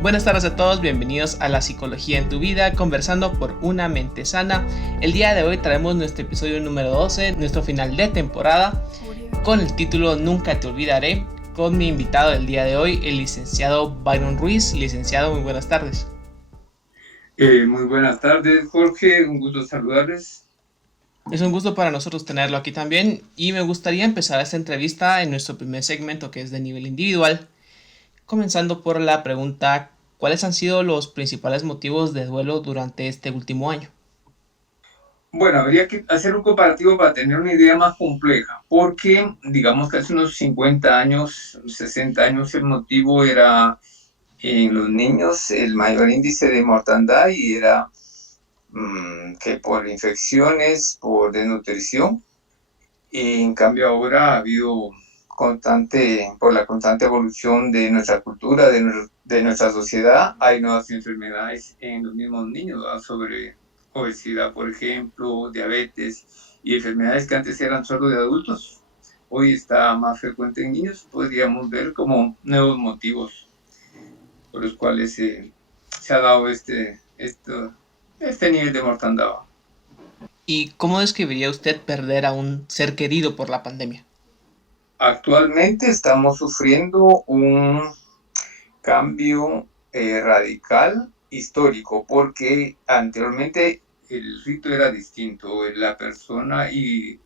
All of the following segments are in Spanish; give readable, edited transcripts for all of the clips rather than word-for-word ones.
Buenas tardes a todos, bienvenidos a La Psicología en tu Vida, conversando por una mente sana. El día de hoy traemos nuestro episodio número 12, nuestro final de temporada, con el título Nunca te olvidaré, con mi invitado del día de hoy, el licenciado Byron Ruiz. Licenciado, muy buenas tardes. Muy buenas tardes, Jorge, un gusto saludarles. Es un gusto para nosotros tenerlo aquí también y me gustaría empezar esta entrevista en nuestro primer segmento, que es de nivel individual, comenzando por la pregunta: ¿cuáles han sido los principales motivos de duelo durante este último año? Bueno, habría que hacer un comparativo para tener una idea más compleja, porque digamos que hace unos 50 años, 60 años, el motivo era en los niños el mayor índice de mortandad y era que por infecciones, por desnutrición, y en cambio ahora ha habido por la constante evolución de nuestra cultura, de nuestra sociedad, hay nuevas enfermedades en los mismos niños, ¿verdad? Sobre obesidad, por ejemplo, diabetes y enfermedades que antes eran solo de adultos. Hoy está más frecuente en niños, podríamos ver como nuevos motivos por los cuales se ha dado este nivel de mortandad. ¿Y cómo describiría usted perder a un ser querido por la pandemia? Actualmente estamos sufriendo un cambio radical histórico, porque anteriormente el rito era distinto, la persona y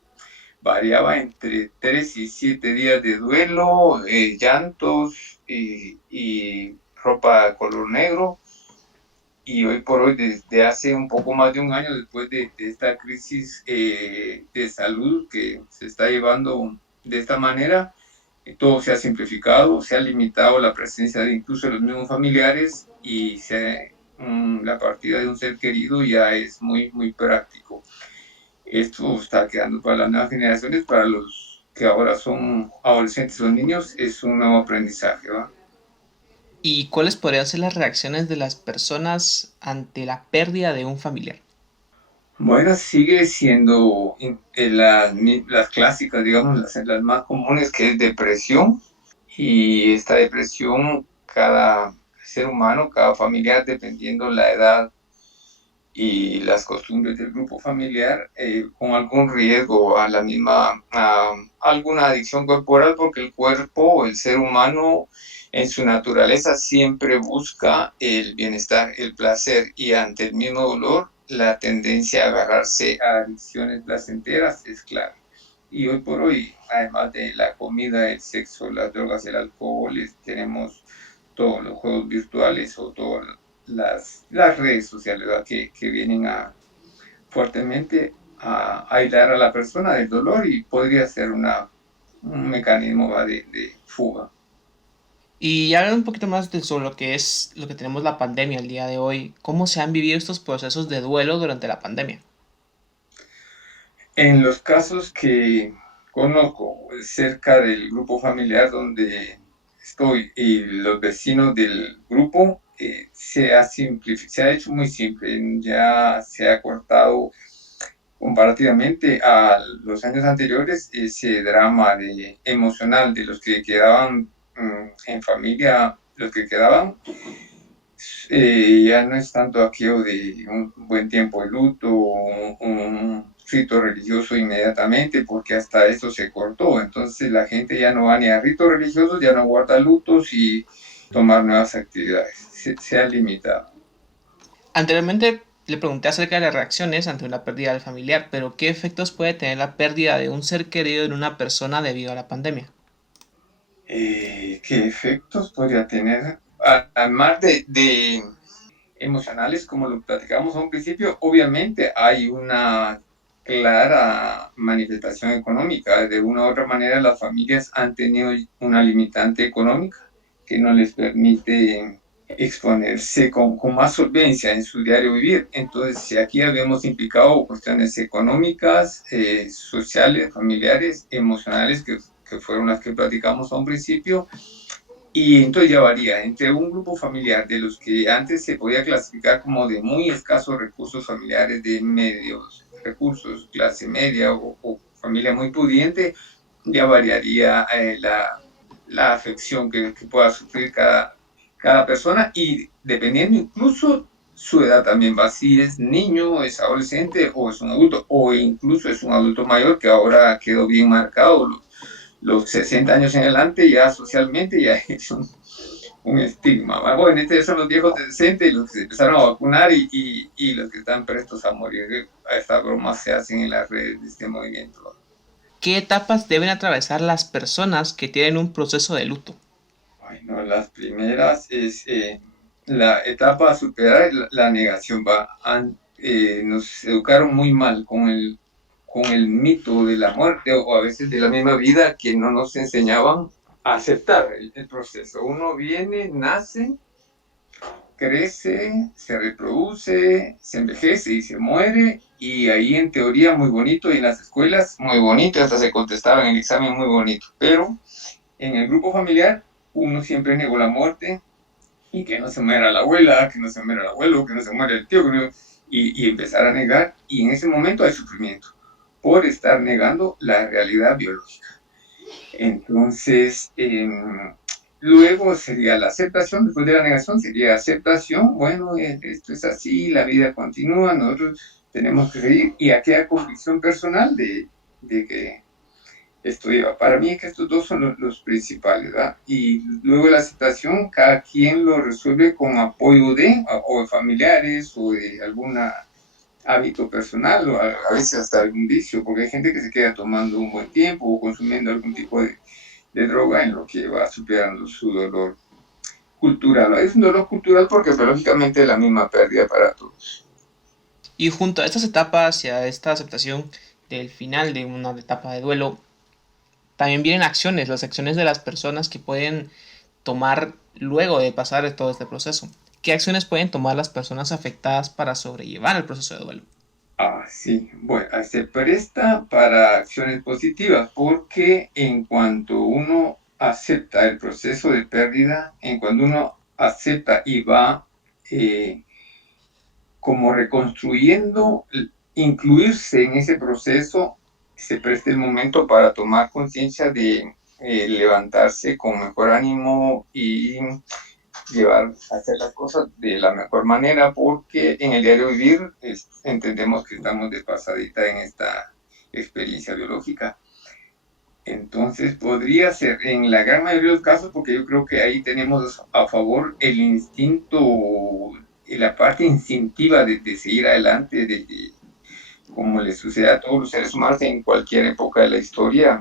variaba entre 3 y 7 días de duelo, llantos y ropa color negro. Y hoy por hoy, desde hace un poco más de un año, después de esta crisis de salud que se está llevando de esta manera, todo se ha simplificado, se ha limitado la presencia de incluso los mismos familiares y la partida de un ser querido ya es muy, muy práctico. Esto está quedando para las nuevas generaciones, para los que ahora son adolescentes o niños, es un nuevo aprendizaje, ¿va? ¿Y cuáles podrían ser las reacciones de las personas ante la pérdida de un familiar? Bueno, sigue siendo las clásicas, digamos, las más comunes, que es depresión. Y esta depresión, cada ser humano, cada familiar, dependiendo la edad y las costumbres del grupo familiar, con algún riesgo a alguna adicción corporal, porque el cuerpo o el ser humano en su naturaleza siempre busca el bienestar, el placer, y ante el mismo dolor, la tendencia a agarrarse a adicciones placenteras es clara. Y hoy por hoy, además de la comida, el sexo, las drogas, el alcohol, tenemos todos los juegos virtuales o todas las redes sociales, ¿verdad? Que vienen fuertemente a aislar a la persona del dolor, y podría ser un mecanismo, ¿va? De fuga. Y hablar un poquito más sobre lo que es lo que tenemos la pandemia el día de hoy. ¿Cómo se han vivido estos procesos de duelo durante la pandemia? En los casos que conozco cerca del grupo familiar donde estoy y los vecinos del grupo, se ha hecho muy simple, ya se ha cortado comparativamente a los años anteriores ese drama emocional de los que quedaban en familia, los que quedaban. Ya no es tanto aquello de un buen tiempo de luto, un rito religioso inmediatamente, porque hasta eso se cortó. Entonces la gente ya no va ni a ritos religiosos, ya no guarda lutos y tomar nuevas actividades. Se ha limitado. Anteriormente le pregunté acerca de las reacciones ante una pérdida del familiar, pero ¿qué efectos puede tener la pérdida de un ser querido en una persona debido a la pandemia? ¿Qué efectos podría tener? Además de emocionales, como lo platicamos a un principio, obviamente hay una clara manifestación económica. De una u otra manera, las familias han tenido una limitante económica que no les permite exponerse con más solvencia en su diario vivir. Entonces, si aquí habíamos implicado cuestiones económicas, sociales, familiares, emocionales, que fueron las que platicamos a un principio, y entonces ya varía entre un grupo familiar de los que antes se podía clasificar como de muy escasos recursos familiares, de medios recursos, clase media o familia muy pudiente. Ya variaría la afección que pueda sufrir cada persona y dependiendo incluso su edad también va, si es niño, es adolescente o es un adulto o incluso es un adulto mayor que ahora quedó bien marcado los 60 años en adelante ya socialmente ya es un estigma. ¿Va? Bueno, estos son los viejos de 60 y los que se empezaron a vacunar y los que están prestos a morir. A estas bromas se hacen en las redes de este movimiento. ¿Qué etapas deben atravesar las personas que tienen un proceso de luto? Bueno, las primeras es la etapa a superar, la negación. Nos educaron muy mal con el mito de la muerte o a veces de la misma vida que no nos enseñaban a aceptar el proceso. Uno viene, nace, crece, se reproduce, se envejece y se muere, y ahí en teoría muy bonito, y en las escuelas muy bonito, hasta se contestaba en el examen muy bonito, pero en el grupo familiar uno siempre negó la muerte, y que no se muera la abuela, que no se muera el abuelo, que no se muera el tío, y empezar a negar, y en ese momento hay sufrimiento por estar negando la realidad biológica. Entonces, luego sería la aceptación, después de la negación sería aceptación, bueno, esto es así, la vida continúa, nosotros tenemos que seguir, y aquella convicción personal de que esto lleva. Para mí que estos dos son los principales, ¿verdad? Y luego la aceptación, cada quien lo resuelve con apoyo o de familiares, o de algún hábito personal, o a veces hasta algún vicio, porque hay gente que se queda tomando un buen tiempo o consumiendo algún tipo de droga en lo que va superando su dolor cultural. Es un dolor cultural porque biológicamente es la misma pérdida para todos. Y junto a estas etapas y a esta aceptación del final de una etapa de duelo, también vienen acciones, las acciones de las personas que pueden tomar luego de pasar todo este proceso. ¿Qué acciones pueden tomar las personas afectadas para sobrellevar el proceso de duelo? Ah, sí, bueno, se presta para acciones positivas porque en cuanto uno acepta el proceso de pérdida, en cuanto uno acepta y va como reconstruyendo, incluirse en ese proceso, se presta el momento para tomar conciencia de levantarse con mejor ánimo y llevar a hacer las cosas de la mejor manera, porque en el diario vivir entendemos que estamos de pasadita en esta experiencia biológica. Entonces podría ser en la gran mayoría de los casos, porque yo creo que ahí tenemos a favor el instinto y la parte instintiva de seguir adelante, como le sucede a todos los seres humanos en cualquier época de la historia,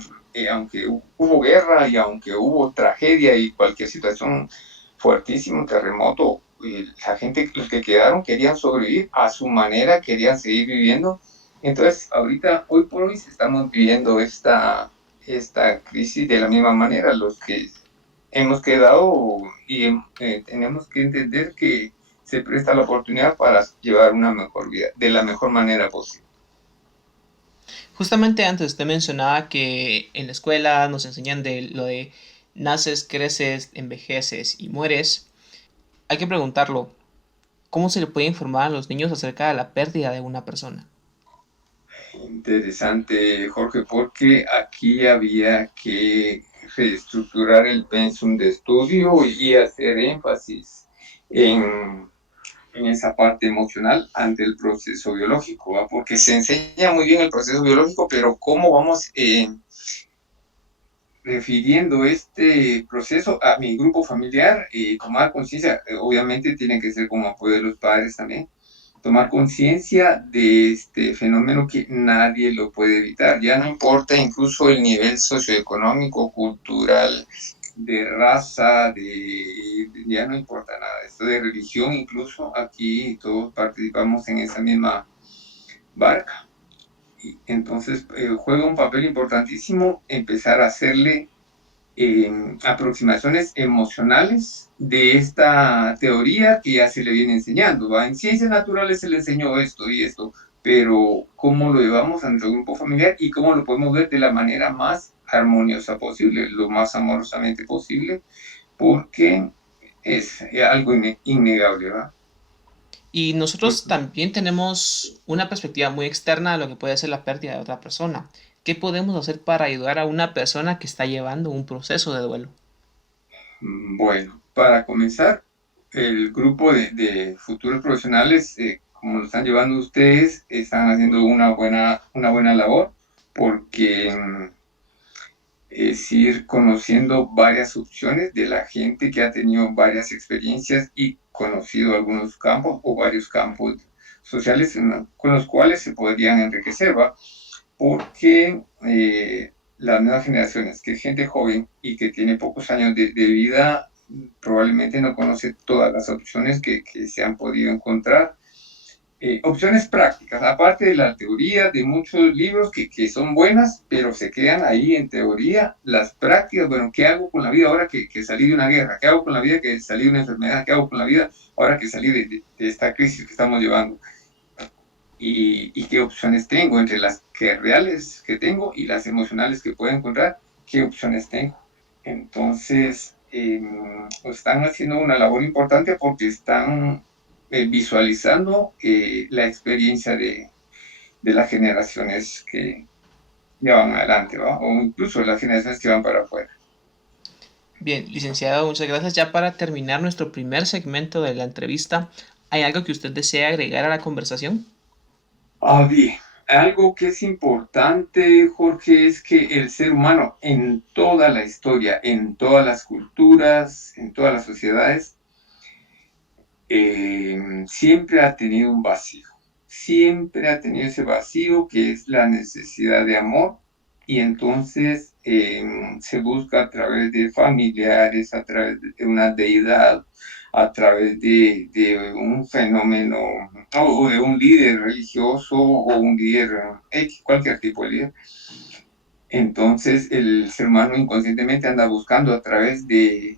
aunque hubo guerra y aunque hubo tragedia y cualquier situación fuertísima, terremoto, la gente, los que quedaron, querían sobrevivir a su manera, querían seguir viviendo. Entonces, ahorita, hoy por hoy, estamos viviendo esta crisis de la misma manera. Los que hemos quedado y tenemos que entender que se presta la oportunidad para llevar una mejor vida, de la mejor manera posible. Justamente antes usted mencionaba que en la escuela nos enseñan de lo de naces, creces, envejeces y mueres. Hay que preguntarlo, ¿cómo se le puede informar a los niños acerca de la pérdida de una persona? Interesante, Jorge, porque aquí había que reestructurar el pensum de estudio y hacer énfasis en, en esa parte emocional ante el proceso biológico, ¿va? Porque se enseña muy bien el proceso biológico, pero cómo vamos refiriendo este proceso a mi grupo familiar, tomar conciencia, obviamente tiene que ser con apoyo de los padres también, tomar conciencia de este fenómeno que nadie lo puede evitar, ya no importa incluso el nivel socioeconómico, cultural, de raza, ya no importa nada, esto de religión incluso, aquí todos participamos en esa misma barca. Y entonces juega un papel importantísimo empezar a hacerle aproximaciones emocionales de esta teoría que ya se le viene enseñando. ¿Va? En ciencias naturales se le enseñó esto y esto, pero cómo lo llevamos a nuestro grupo familiar y cómo lo podemos ver de la manera más armoniosa posible, lo más amorosamente posible, porque es algo innegable, ¿va? Y nosotros también tenemos una perspectiva muy externa a lo que puede ser la pérdida de otra persona. ¿Qué podemos hacer para ayudar a una persona que está llevando un proceso de duelo? Bueno, para comenzar, el grupo de futuros profesionales, como lo están llevando ustedes, están haciendo una buena labor porque es ir conociendo varias opciones de la gente que ha tenido varias experiencias y conocido algunos campos o varios campos sociales con los cuales se podrían enriquecer, ¿va? Porque las nuevas generaciones, que es gente joven y que tiene pocos años de vida, probablemente no conoce todas las opciones que se han podido encontrar. Opciones prácticas, aparte de la teoría de muchos libros que son buenas, pero se quedan ahí en teoría. Las prácticas, bueno, ¿qué hago con la vida ahora que salí de una guerra? ¿Qué hago con la vida que salí de una enfermedad? ¿Qué hago con la vida ahora que salí de esta crisis que estamos llevando? Y qué opciones tengo entre las que reales que tengo y las emocionales que puedo encontrar, qué opciones tengo. Entonces, están haciendo una labor importante porque están visualizando la experiencia de las generaciones que ya van adelante, ¿va? O incluso las generaciones que van para afuera. Bien, licenciado, muchas gracias. Ya para terminar nuestro primer segmento de la entrevista, ¿hay algo que usted desea agregar a la conversación? Bien, algo que es importante, Jorge, es que el ser humano en toda la historia, en todas las culturas, en todas las sociedades, siempre ha tenido un vacío. Siempre ha tenido ese vacío que es la necesidad de amor y entonces se busca a través de familiares, a través de una deidad, a través de un fenómeno o de un líder religioso o un líder, cualquier tipo de líder. Entonces el ser humano inconscientemente anda buscando a través de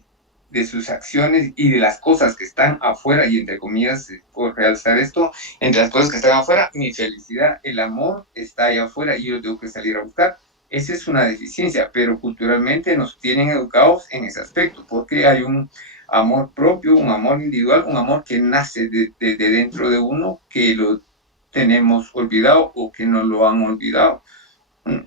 sus acciones y de las cosas que están afuera, y entre comillas, por realzar esto, entre las cosas que están afuera, mi felicidad, el amor está ahí afuera y yo tengo que salir a buscar. Esa es una deficiencia, pero culturalmente nos tienen educados en ese aspecto, porque hay un amor propio, un amor individual, un amor que nace de dentro de uno, que lo tenemos olvidado o que no lo han olvidado,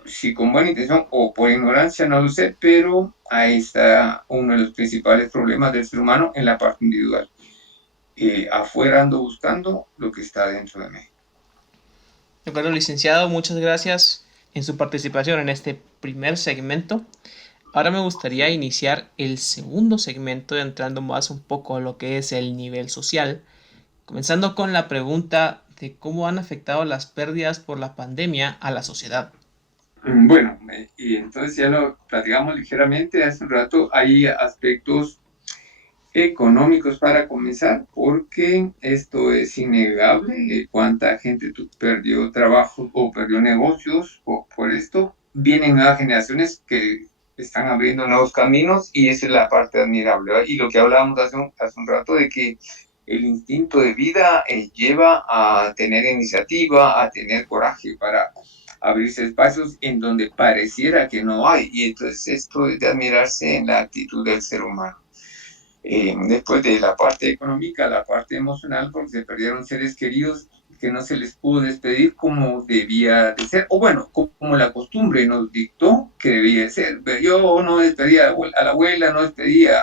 si con buena intención o por ignorancia, no lo sé, pero ahí está uno de los principales problemas del ser humano en la parte individual. Afuera ando buscando lo que está dentro de mí. De acuerdo, licenciado, muchas gracias en su participación en este primer segmento. Ahora me gustaría iniciar el segundo segmento entrando más un poco a lo que es el nivel social, comenzando con la pregunta de cómo han afectado las pérdidas por la pandemia a la sociedad. Bueno, y entonces ya lo platicamos ligeramente hace un rato. Hay aspectos económicos para comenzar, porque esto es innegable, cuánta gente perdió trabajo o perdió negocios por esto. Vienen nuevas generaciones que están abriendo nuevos caminos y esa es la parte admirable, ¿verdad? Y lo que hablábamos hace un rato de que el instinto de vida lleva a tener iniciativa, a tener coraje para abrirse espacios en donde pareciera que no hay. Y entonces esto es de admirarse en la actitud del ser humano. Después de la parte económica, la parte emocional, porque se perdieron seres queridos que no se les pudo despedir como debía de ser, o bueno, como la costumbre nos dictó que debía de ser. Yo no despedía a la abuela, no despedía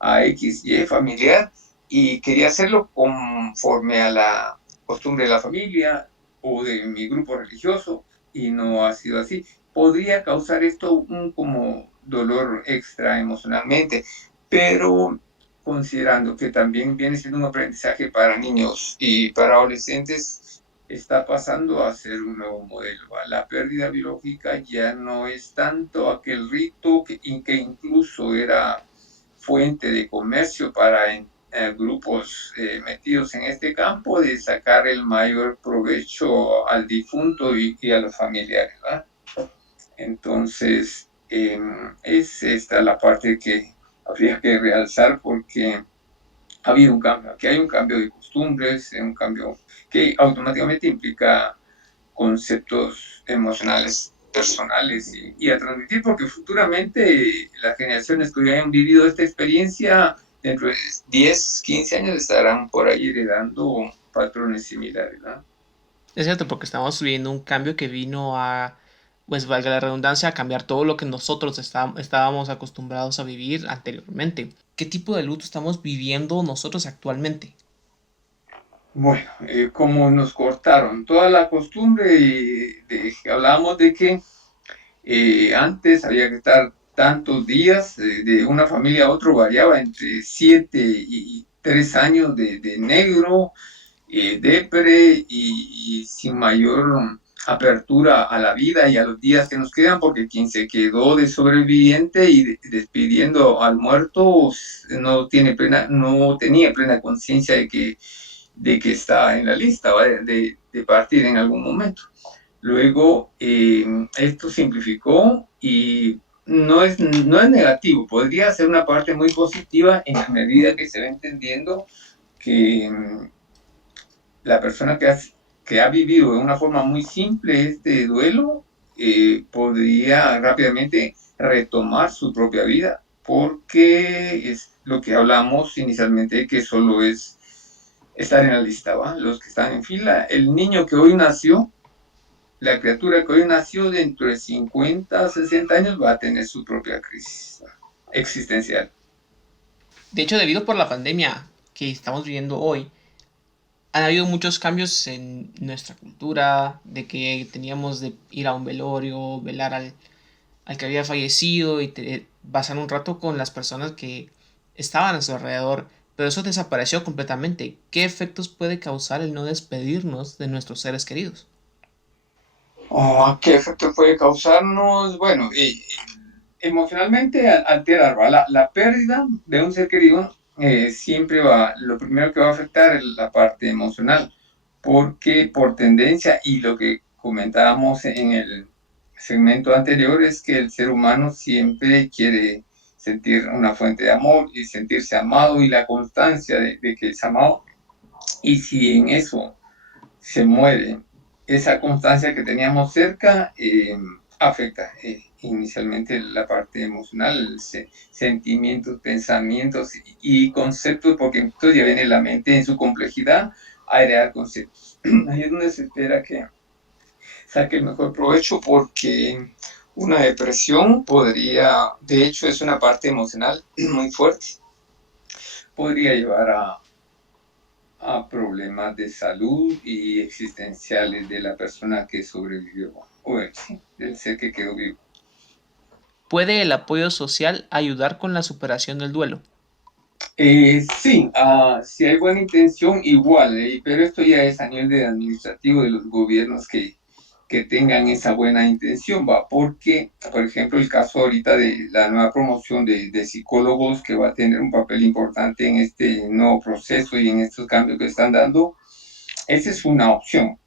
a X, Y familiar, y quería hacerlo conforme a la costumbre de la familia o de mi grupo religioso, y no ha sido así. Podría causar esto un como dolor extra emocionalmente, pero considerando que también viene siendo un aprendizaje para niños y para adolescentes, está pasando a ser un nuevo modelo. La pérdida biológica ya no es tanto aquel rito que incluso era fuente de comercio para grupos metidos en este campo, de sacar el mayor provecho al difunto y a los familiares, ¿verdad? Entonces, es esta la parte que habría que realzar, porque ha habido un cambio. Aquí hay un cambio de costumbres, un cambio que automáticamente implica conceptos emocionales personales y a transmitir, porque futuramente las generaciones que hayan vivido esta experiencia dentro de 10 15 años estarán por ahí heredando patrones similares, ¿no? Es cierto, porque estamos viviendo un cambio que vino a, pues valga la redundancia, a cambiar todo lo que nosotros estábamos acostumbrados a vivir anteriormente. ¿qué tipo de luto estamos viviendo nosotros actualmente? Bueno, como nos cortaron toda la costumbre hablábamos de que antes había que estar tantos días, de una familia a otro variaba entre 7 y 3 años de negro, depre y sin mayor apertura a la vida y a los días que nos quedan, porque quien se quedó de sobreviviente y despidiendo al muerto no tenía plena conciencia de que está en la lista, ¿va? De partir en algún momento. Luego, esto simplificó y no es negativo, podría ser una parte muy positiva en la medida que se va entendiendo que la persona que ha vivido de una forma muy simple este duelo podría rápidamente retomar su propia vida, porque es lo que hablamos inicialmente, que solo es estar en la lista, ¿va? Los que están en fila, el niño que hoy nació, la criatura que hoy nació dentro de 50, 60 años va a tener su propia crisis existencial. De hecho, debido por la pandemia que estamos viviendo hoy, han habido muchos cambios en nuestra cultura, de que teníamos de ir a un velorio, velar al que había fallecido y pasar un rato con las personas que estaban a su alrededor, pero eso desapareció completamente. ¿Qué efectos puede causar el no despedirnos de nuestros seres queridos? ¿Qué efecto puede causarnos? Bueno, emocionalmente alterar, ¿va? La pérdida de un ser querido siempre lo primero que va a afectar es la parte emocional, porque por tendencia y lo que comentábamos en el segmento anterior es que el ser humano siempre quiere sentir una fuente de amor y sentirse amado y la constancia de que es amado. Y si en eso se muere esa constancia que teníamos cerca, afecta inicialmente la parte emocional, sentimientos, pensamientos y conceptos, porque entonces ya viene la mente en su complejidad a crear conceptos. Ahí es donde se espera que saque el mejor provecho, porque una depresión podría, de hecho es una parte emocional muy fuerte, podría llevar a problemas de salud y existenciales de la persona que sobrevivió, o sí, del ser que quedó vivo. ¿Puede el apoyo social ayudar con la superación del duelo? Sí, si hay buena intención, igual, pero esto ya es a nivel de administrativo de los gobiernos que tengan esa buena intención, va, porque, por ejemplo, el caso ahorita de la nueva promoción de psicólogos que va a tener un papel importante en este nuevo proceso y en estos cambios que están dando, esa es una opción.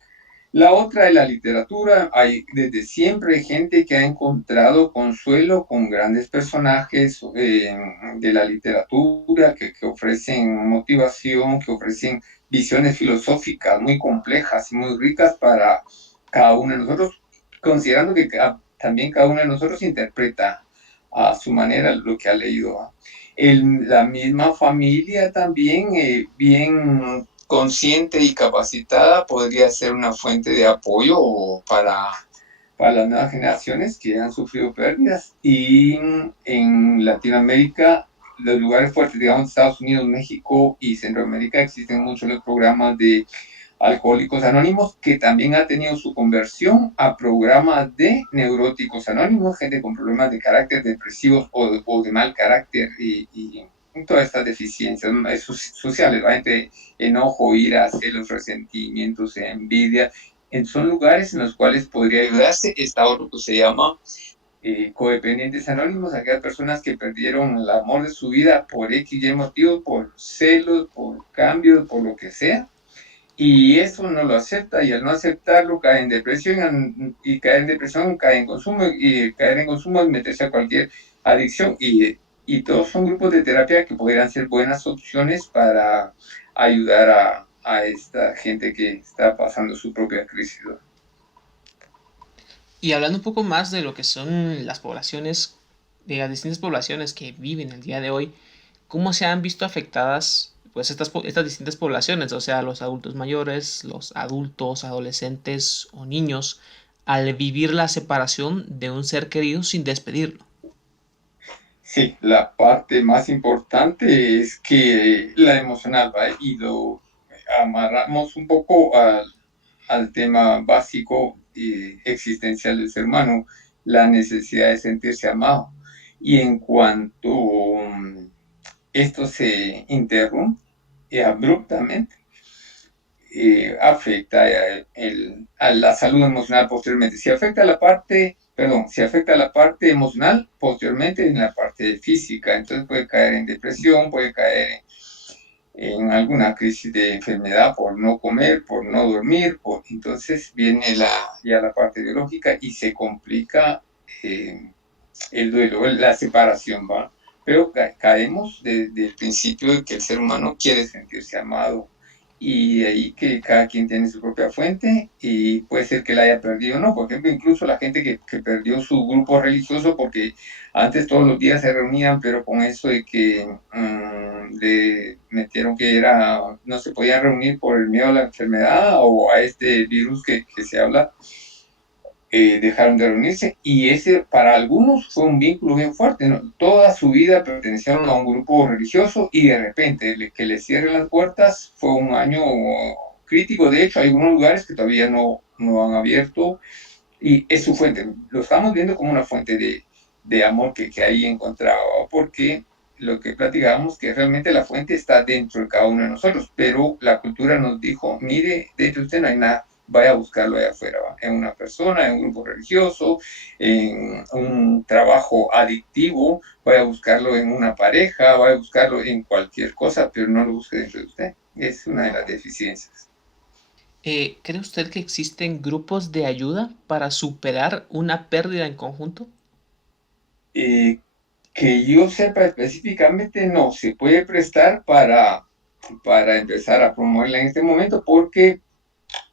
La otra es la literatura. Hay desde siempre gente que ha encontrado consuelo con grandes personajes de la literatura que ofrecen motivación, que ofrecen visiones filosóficas muy complejas y muy ricas para cada uno de nosotros, considerando que también cada uno de nosotros interpreta a su manera lo que ha leído. La misma familia también, bien consciente y capacitada, podría ser una fuente de apoyo para las nuevas generaciones que han sufrido pérdidas. Y en Latinoamérica, los lugares fuertes, digamos Estados Unidos, México y Centroamérica, existen muchos los programas de Alcohólicos Anónimos, que también ha tenido su conversión a programas de neuróticos anónimos, gente con problemas de carácter depresivos o de mal carácter y todas estas deficiencias sociales, ¿va? Entre enojo, ira, celos, resentimientos, envidia. Son lugares en los cuales podría ayudarse. Está otro que se llama codependientes anónimos, aquellas personas que perdieron el amor de su vida por X y motivo, por celos, por cambios, por lo que sea, y eso no lo acepta, y al no aceptarlo cae en depresión, y caer en depresión cae en consumo, y caer en consumo es meterse a cualquier adicción, y todos son grupos de terapia que podrían ser buenas opciones para ayudar a esta gente que está pasando su propia crisis. Y hablando un poco más de lo que son las poblaciones, de las distintas poblaciones que viven el día de hoy, ¿cómo se han visto afectadas pues estas distintas poblaciones? O sea, los adultos mayores, los adultos, adolescentes o niños, al vivir la separación de un ser querido sin despedirlo. Sí, la parte más importante es que la emocional, ¿va? Y lo amarramos un poco al tema básico y existencial del ser humano, la necesidad de sentirse amado. Y en cuanto esto se interrumpe abruptamente, afecta a la salud emocional posteriormente. Si afecta la parte, perdón, si afecta la parte emocional posteriormente en la parte física, entonces puede caer en depresión, puede caer en alguna crisis de enfermedad por no comer, por no dormir, entonces viene ya la parte biológica y se complica eh, el duelo, la separación, ¿va? Pero caemos desde el principio de que el ser humano quiere sentirse amado y de ahí que cada quien tiene su propia fuente y puede ser que la haya perdido o no. Por ejemplo, incluso la gente que perdió su grupo religioso porque antes todos los días se reunían, pero con eso de que le metieron que no se podían reunir por el miedo a la enfermedad o a este virus que se habla, dejaron de reunirse y ese para algunos fue un vínculo bien fuerte, ¿no? Toda su vida pertenecieron a un grupo religioso y de repente que le cierren las puertas fue un año crítico. De hecho hay algunos lugares que todavía no han abierto y es su fuente, lo estamos viendo como una fuente de amor que ahí encontraba, porque lo que platicábamos, que realmente la fuente está dentro de cada uno de nosotros, pero la cultura nos dijo, mire, dentro de usted no hay nada, vaya a buscarlo allá afuera, ¿va? En una persona, en un grupo religioso, en un trabajo adictivo, vaya a buscarlo en una pareja, vaya a buscarlo en cualquier cosa, pero no lo busque dentro de usted. Es una de las deficiencias. ¿Cree usted que existen grupos de ayuda para superar una pérdida en conjunto? Eh, que yo sepa específicamente, no, se puede prestar para empezar a promoverla en este momento porque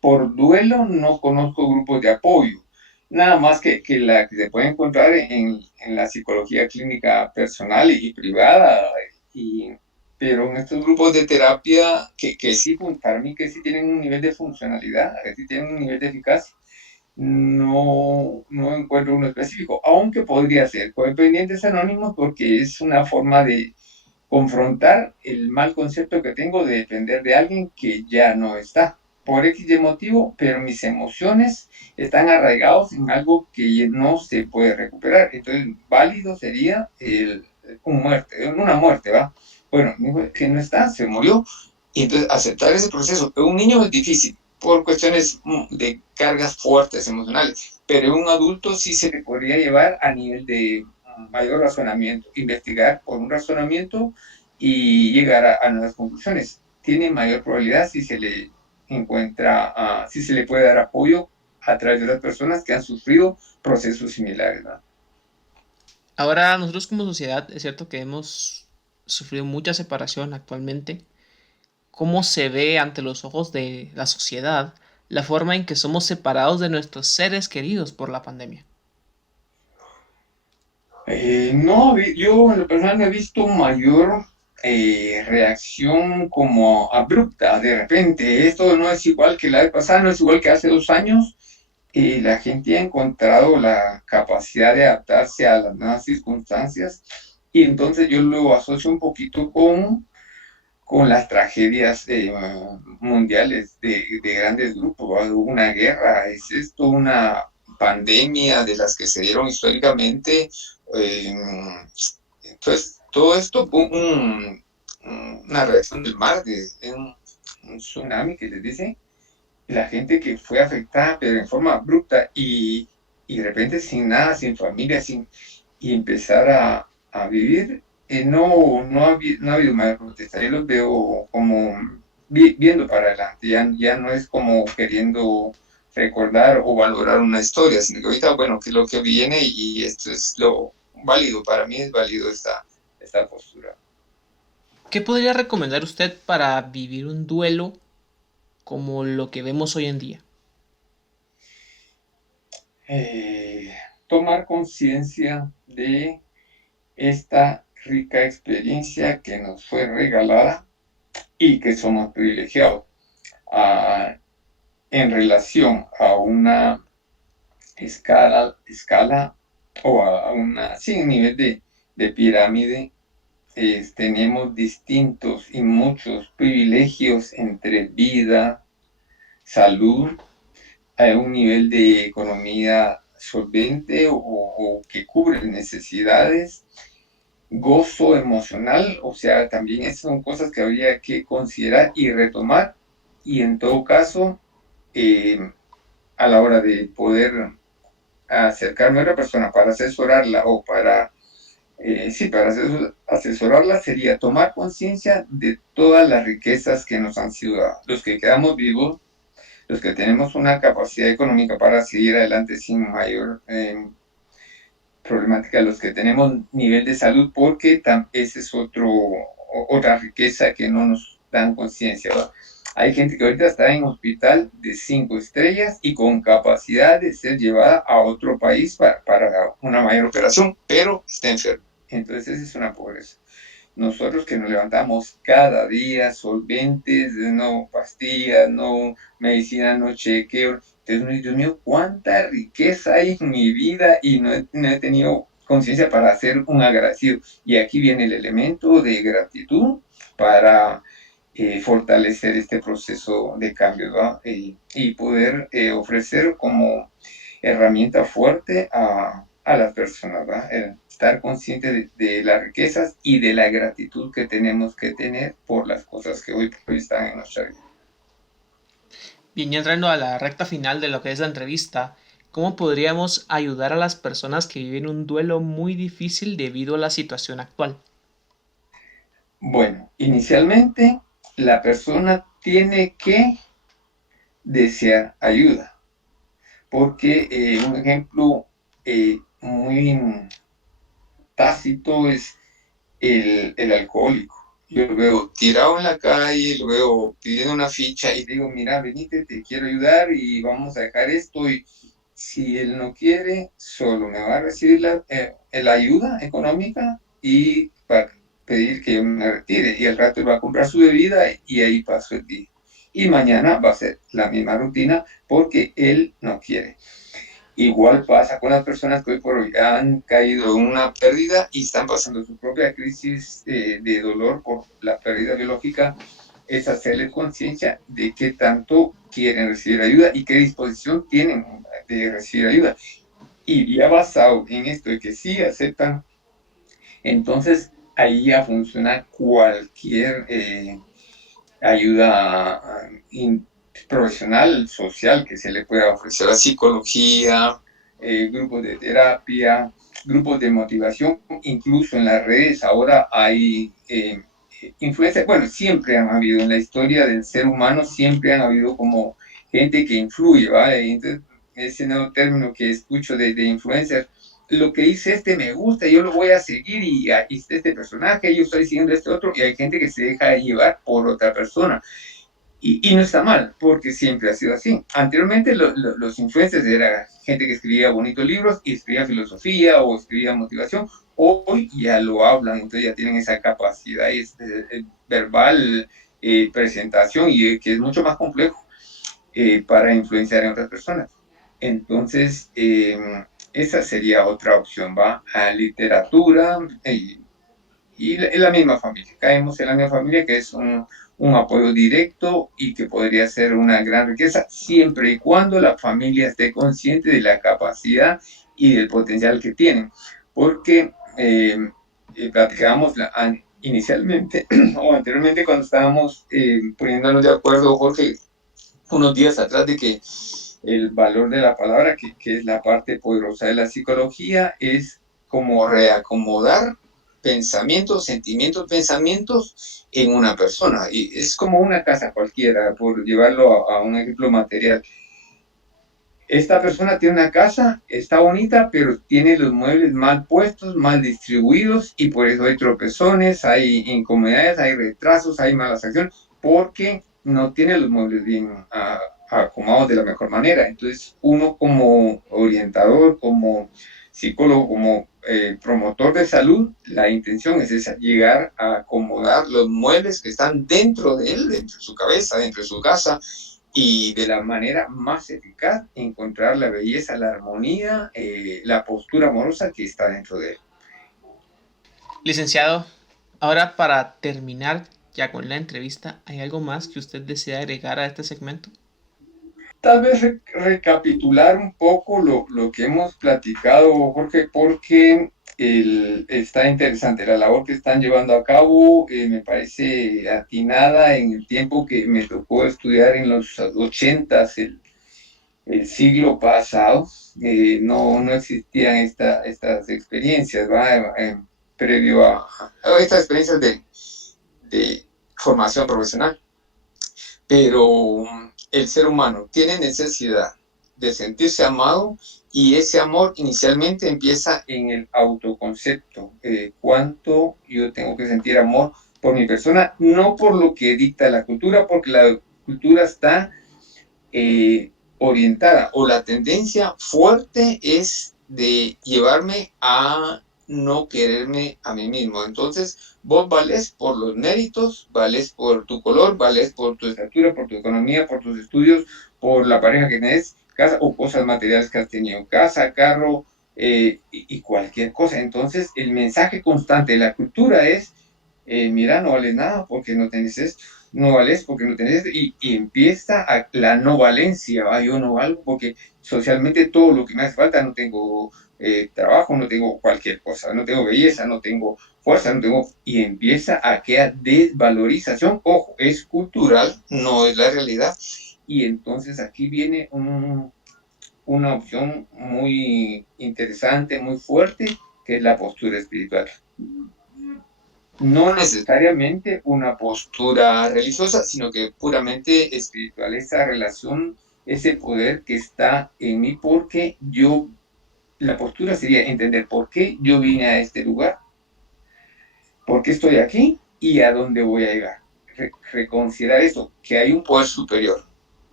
por duelo no conozco grupos de apoyo. Nada más que la que se puede encontrar en la psicología clínica personal y privada. Y, pero en estos grupos de terapia que sí, para mí que sí tienen un nivel de funcionalidad, que sí tienen un nivel de eficacia, no encuentro uno específico, aunque podría ser codependientes anónimos porque es una forma de confrontar el mal concepto que tengo de depender de alguien que ya no está por X de motivo, pero mis emociones están arraigados en algo que no se puede recuperar. Entonces, válido sería una muerte, ¿va? Bueno, que no está, se murió. Y entonces, aceptar ese proceso. Un niño es difícil por cuestiones de cargas fuertes emocionales, pero un adulto sí se le podría llevar a nivel de mayor razonamiento, investigar por un razonamiento y llegar a nuevas conclusiones. Tiene mayor probabilidad si se le encuentra, si se le puede dar apoyo a través de las personas que han sufrido procesos similares, ¿no? Ahora nosotros como sociedad es cierto que hemos sufrido mucha separación actualmente. ¿Cómo se ve ante los ojos de la sociedad la forma en que somos separados de nuestros seres queridos por la pandemia? No, yo en lo personal no he visto mayor reacción como abrupta de repente. Esto no es igual que la vez pasada, no es igual que hace 2 años. La gente ha encontrado la capacidad de adaptarse a las nuevas circunstancias y entonces yo lo asocio un poquito con las tragedias mundiales de grandes grupos, ¿va? Una guerra, es esto una pandemia de las que se dieron históricamente. eh, entonces, todo esto fue una reacción del mar, de un tsunami que les dice, la gente que fue afectada, pero en forma abrupta y de repente sin nada, sin familia, y empezar a vivir, no ha habido mayor protesta. Yo los veo como viendo para adelante, ya no es como queriendo recordar o valorar una historia, sino que ahorita, bueno, que es lo que viene y esto es lo válido, para mí es válido esta postura. ¿Qué podría recomendar usted para vivir un duelo como lo que vemos hoy en día? Eh, Tomar conciencia de esta rica experiencia que nos fue regalada y que somos privilegiados en relación a una escala o a una, sí, nivel de pirámide, tenemos distintos y muchos privilegios entre vida, salud, a un nivel de economía solvente o que cubre necesidades, gozo emocional, o sea, también esas son cosas que habría que considerar y retomar, y en todo caso, eh, a la hora de poder acercarme a otra persona para asesorarla o para, sí, para asesorarla sería tomar conciencia de todas las riquezas que nos han sido dadas. Los que quedamos vivos, los que tenemos una capacidad económica para seguir adelante sin mayor problemática, los que tenemos nivel de salud, porque ese es otra riqueza que no nos dan conciencia. Hay gente que ahorita está en hospital de 5 estrellas y con capacidad de ser llevada a otro país para una mayor operación, pero está enfermo. Entonces es una pobreza. Nosotros que nos levantamos cada día solventes, no pastillas, no medicina, no chequeo. Entonces, Dios mío, cuánta riqueza hay en mi vida y no he tenido conciencia para ser un agradecido. Y aquí viene el elemento de gratitud para fortalecer este proceso de cambio, ¿verdad? Y poder ofrecer como herramienta fuerte a las personas, ¿verdad? Estar consciente de las riquezas y de la gratitud que tenemos que tener por las cosas que hoy por hoy están en nuestra vida. Bien, ya entrando a la recta final de lo que es la entrevista, ¿cómo podríamos ayudar a las personas que viven un duelo muy difícil debido a la situación actual? Bueno, inicialmente la persona tiene que desear ayuda, porque un ejemplo muy tácito es el alcohólico. Yo lo veo tirado en la calle, lo veo pidiendo una ficha y digo, mira, venite, te quiero ayudar y vamos a dejar esto. Y si él no quiere, solo me va a recibir la ayuda económica y va a pedir que yo me retire. Y al rato va a comprar su bebida y ahí pasó el día. Y mañana va a ser la misma rutina porque él no quiere. Igual pasa con las personas que hoy por hoy han caído en una pérdida y están pasando su propia crisis de dolor por la pérdida biológica. Es hacerles conciencia de qué tanto quieren recibir ayuda y qué disposición tienen de recibir ayuda. Y ya basado en esto de que sí aceptan, entonces ahí ya funciona cualquier ayuda profesional, social que se le pueda ofrecer, la psicología, grupos de terapia, grupos de motivación, incluso en las redes ahora hay influencers, bueno, siempre han habido en la historia del ser humano, siempre han habido como gente que influye, ¿va? Entonces, ese nuevo término que escucho de influencer, lo que dice me gusta, yo lo voy a seguir y este personaje, yo estoy siguiendo este otro, y hay gente que se deja llevar por otra persona. Y no está mal, porque siempre ha sido así. Anteriormente los influencers era gente que escribía bonitos libros y escribía filosofía o escribía motivación. Hoy ya lo hablan, entonces ya tienen esa capacidad verbal, presentación, y que es mucho más complejo para influenciar en otras personas. Entonces, esa sería otra opción, ¿va? A literatura y la misma familia. Caemos en la misma familia, que es un apoyo directo y que podría ser una gran riqueza, siempre y cuando la familia esté consciente de la capacidad y del potencial que tienen. Porque platicábamos inicialmente o anteriormente cuando estábamos poniéndonos de acuerdo, Jorge, unos días atrás, de que el valor de la palabra, que es la parte poderosa de la psicología, es como reacomodar pensamientos en una persona. Y es como una casa cualquiera, por llevarlo a un ejemplo material. Esta persona tiene una casa, está bonita, pero tiene los muebles mal puestos, mal distribuidos, y por eso hay tropezones, hay incomodidades, hay retrasos, hay malas acciones, porque no tiene los muebles bien acomodados de la mejor manera. Entonces, uno como orientador, como psicólogo, como promotor de salud, la intención es esa, llegar a acomodar los muebles que están dentro de él, dentro de su cabeza, dentro de su casa, y de la manera más eficaz encontrar la belleza, la armonía, la postura amorosa que está dentro de él. Licenciado, ahora para terminar ya con la entrevista, ¿hay algo más que usted desea agregar a este segmento? Tal vez recapitular un poco lo que hemos platicado, Jorge, porque está interesante. La labor que están llevando a cabo me parece atinada en el tiempo que me tocó estudiar en los 80s, el siglo pasado. No existían estas experiencias, ¿va? Previo a estas experiencias de formación profesional. Pero el ser humano tiene necesidad de sentirse amado y ese amor inicialmente empieza en el autoconcepto. ¿Cuánto yo tengo que sentir amor por mi persona? No por lo que dicta la cultura, porque la cultura está orientada o la tendencia fuerte es de llevarme a no quererme a mí mismo. Entonces, vos vales por los méritos, vales por tu color, vales por tu estatura, por tu economía, por tus estudios, por la pareja que tenés, casa o cosas materiales que has tenido, casa, carro y cualquier cosa. Entonces, el mensaje constante de la cultura es, mira, no vales nada porque no tenés esto, no vales porque no tenés esto, y empieza la no valencia, ¿va? Yo no valgo porque socialmente todo lo que me hace falta, no tengo trabajo, no tengo cualquier cosa, no tengo belleza, no tengo fuerza, no tengo, y empieza a quedar desvalorización, ojo, es cultural, no es la realidad, y entonces aquí viene una opción muy interesante, muy fuerte, que es la postura espiritual. No necesariamente una postura religiosa, sino que puramente espiritual, esa relación, ese poder que está en mí, porque la postura sería entender por qué yo vine a este lugar, por qué estoy aquí y a dónde voy a llegar. Reconsiderar eso, que hay un poder superior,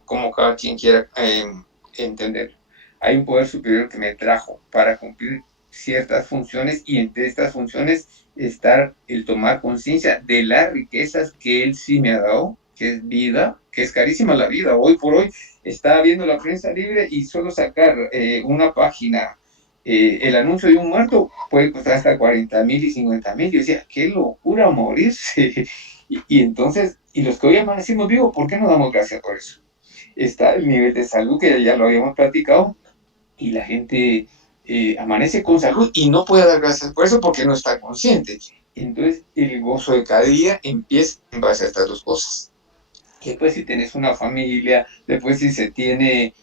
como cada quien quiera entender. Hay un poder superior que me trajo para cumplir ciertas funciones y entre estas funciones estar el tomar conciencia de las riquezas que él sí me ha dado, que es vida, que es carísima la vida. Hoy por hoy estaba viendo la prensa libre y solo sacar una página, el anuncio de un muerto puede costar hasta 40,000 y 50,000. Yo decía, qué locura morirse. Y entonces, y los que hoy amanecimos vivos, ¿por qué no damos gracias por eso? Está el nivel de salud que ya lo habíamos platicado y la gente amanece con salud y no puede dar gracias por eso porque no está consciente. Entonces el gozo de cada día empieza en base a estas dos cosas. Después si tienes una familia, después si se tiene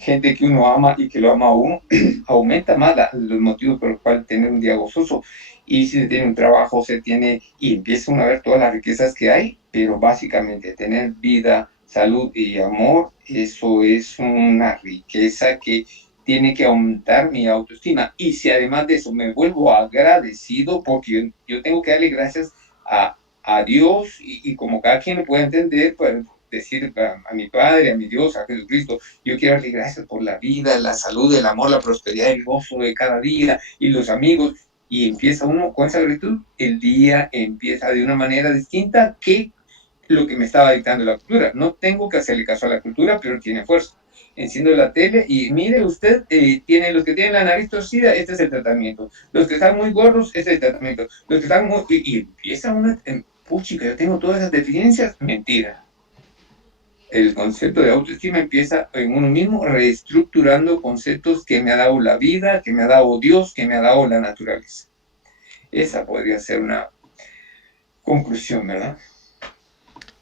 gente que uno ama y que lo ama a uno, aumenta más los motivos por los cuales tener un día gozoso. Y si se tiene un trabajo, se tiene, y empieza uno a ver todas las riquezas que hay, pero básicamente tener vida, salud y amor, eso es una riqueza que tiene que aumentar mi autoestima. Y si además de eso me vuelvo agradecido, porque yo tengo que darle gracias a Dios y como cada quien lo puede entender, pues decir a mi Padre, a mi Dios, a Jesucristo, yo quiero darle gracias por la vida, la salud, el amor, la prosperidad, el gozo de cada día y los amigos. Y empieza uno con esa gratitud, el día empieza de una manera distinta que lo que me estaba dictando la cultura. No tengo que hacerle caso a la cultura, pero tiene fuerza. Enciendo la tele y mire usted, tiene los que tienen la nariz torcida, este es el tratamiento. Los que están muy gordos, este es el tratamiento. Los que están muy... Y empieza una... Puchica, yo tengo todas esas deficiencias. Mentira. El concepto de autoestima empieza en uno mismo, reestructurando conceptos que me ha dado la vida, que me ha dado Dios, que me ha dado la naturaleza. Esa podría ser una conclusión, ¿verdad?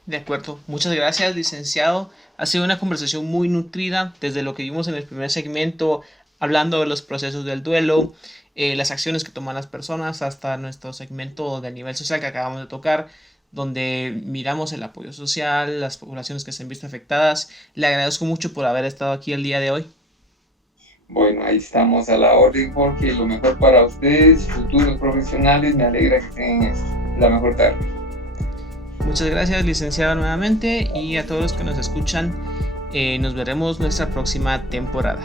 De acuerdo, muchas gracias, licenciado. Ha sido una conversación muy nutrida desde lo que vimos en el primer segmento, hablando de los procesos del duelo, las acciones que toman las personas, hasta nuestro segmento del nivel social que acabamos de tocar, donde miramos el apoyo social, las poblaciones que se han visto afectadas. Le agradezco mucho por haber estado aquí el día de hoy. Bueno, ahí estamos a la orden, Jorge. Lo mejor para ustedes, futuros profesionales. Me alegra que tengan la mejor tarde. Muchas gracias, licenciado, nuevamente, y a todos los que nos escuchan, nos veremos nuestra próxima temporada.